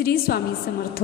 श्री स्वामी समर्थ।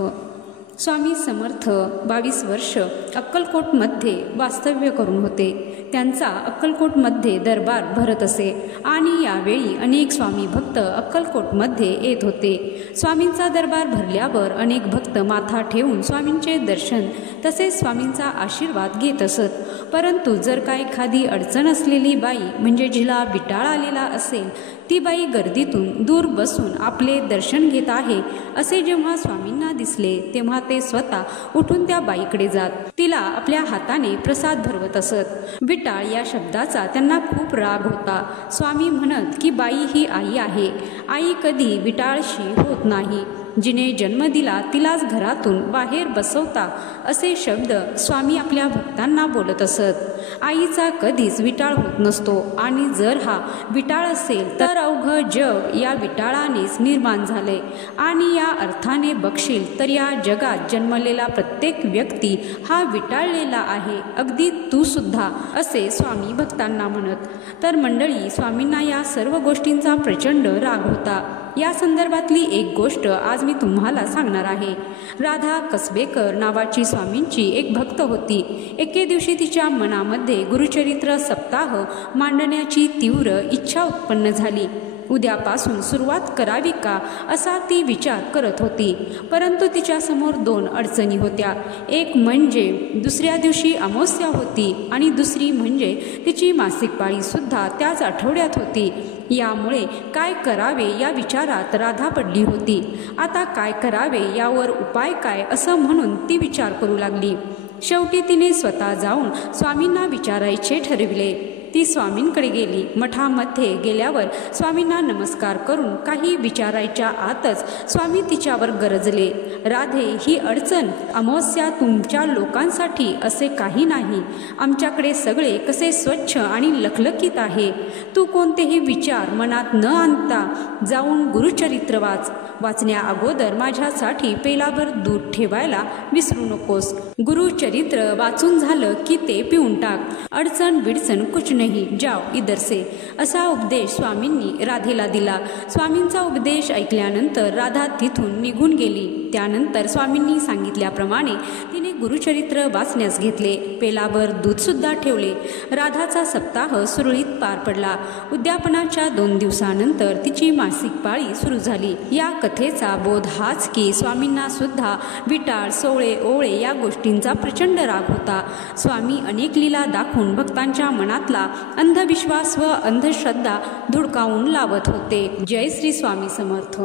स्वामी समर्थ 22 वर्ष अक्कलकोटमध्ये वास्तव्य करून होते। त्यांचा अक्कलकोटमध्ये दरबार भरत असे आणि यावेळी अनेक स्वामी भक्त अक्कलकोटमध्ये येत होते। स्वामींचा दरबार भरल्यावर अनेक भक्त माथा ठेवून स्वामींचे दर्शन तसेच स्वामींचा आशीर्वाद घेत असत। परंतु जर काय एखादी अडचण असलेली बाई म्हणजे जिला विटाळ आलेला असेल ती बाई गर्दीतून दूर बसून आपले दर्शन घेत आहे असे जेव्हा स्वामींना दिसले तेव्हा ते स्वतः उठून त्या बाईकडे जात तिला आपल्या हाताने प्रसाद भरवत असत। विटाळ या शब्दाचा त्यांना खूप राग होता। स्वामी म्हणत की बाई ही आई आहे, आई कधी विटाळशी होत नाही, जिने जन्म दिला तिलाच घरातून बाहेर बसवता असे शब्द स्वामी आपल्या भक्तांना बोलत असत। आईचा कधीच विटाळ होत नसतो आणि जर हा विटाळ असेल तर अवघं जग या विटाळानेच निर्माण झाले आणि या अर्थाने बघशील तर या जगात जन्मलेला प्रत्येक व्यक्ती हा विटाळलेला आहे, अगदी तू सुद्धा, असे स्वामी भक्तांना म्हणत। तर मंडळी, स्वामींना या सर्व गोष्टींचा प्रचंड राग होता। या संदर्भातली एक गोष्ट आज मी तुम्हाला सांगणार आहे। राधा कसबेकर नावाची स्वामींची एक भक्त होती। एके दिवशी तिच्या मनामध्ये गुरुचरित्र सप्ताह मांडण्याची तीव्र इच्छा उत्पन्न झाली। उद्यापासून सुरुवात करावी का असा ती विचार करत होती। परंतु तिच्यासमोर दोन अडचणी होत्या। एक म्हणजे दुसऱ्या दिवशी अमावस्या होती आणि दुसरी म्हणजे तिची मासिक पाळी सुद्धा त्याच आठवड्यात होती। यामुळे काय करावे या विचारात राधा पडली होती। आता काय करावे, यावर उपाय काय, असं म्हणून ती विचार करू लागली। शेवटी तिने स्वतः जाऊन स्वामींना विचारायचे ठरविले। ती स्वामींकडे गेली। मठामध्ये गेल्यावर स्वामींना नमस्कार करून काही विचारायच्या आतच स्वामी तिच्यावर गरजले, राधे, ही अडचण अमावस्या तुमच्या लोकांसाठी असे काही नाही। आमच्याकडे सगळे कसे स्वच्छ आणि लखलखीत आहे। तू कोणतेही विचार मनात न आणता जाऊन गुरुचरित्र वाच। वाचण्या अगोदर माझ्यासाठी पेलाभर दूध ठेवायला विसरू नकोस। गुरुचरित्र वाचून झालं की ते पिऊन टाक। अडचण बिडचण कुछ नहीं, जाओ इधर से, असा उपदेश स्वामींनी राधेला दिला। स्वामींचा उपदेश ऐकल्यानंतर राधा तिथून निघून गेली। त्यानंतर स्वामींनी सांगितल्याप्रमाणे तिने गुरुचरित्र वाचण्यास घेतले। पेलाभर दूध सुद्धा ठेवले। राधाचा सप्ताह सुरळीत पार पडला। उद्यापनाच्या 2 दिवसानंतर तिची मासिक पाळी सुरू झाली। या कथेचा बोध हाच की स्वामींना सुद्धा विटाळ, सोळे, ओळे या गोष्टींचा प्रचंड राग होता। स्वामी अनेक लीला दाखवून भक्तांच्या मनातला अंधविश्वास व अंधश्रद्धा धुडकावून लावत होते। जय श्री स्वामी समर्थ।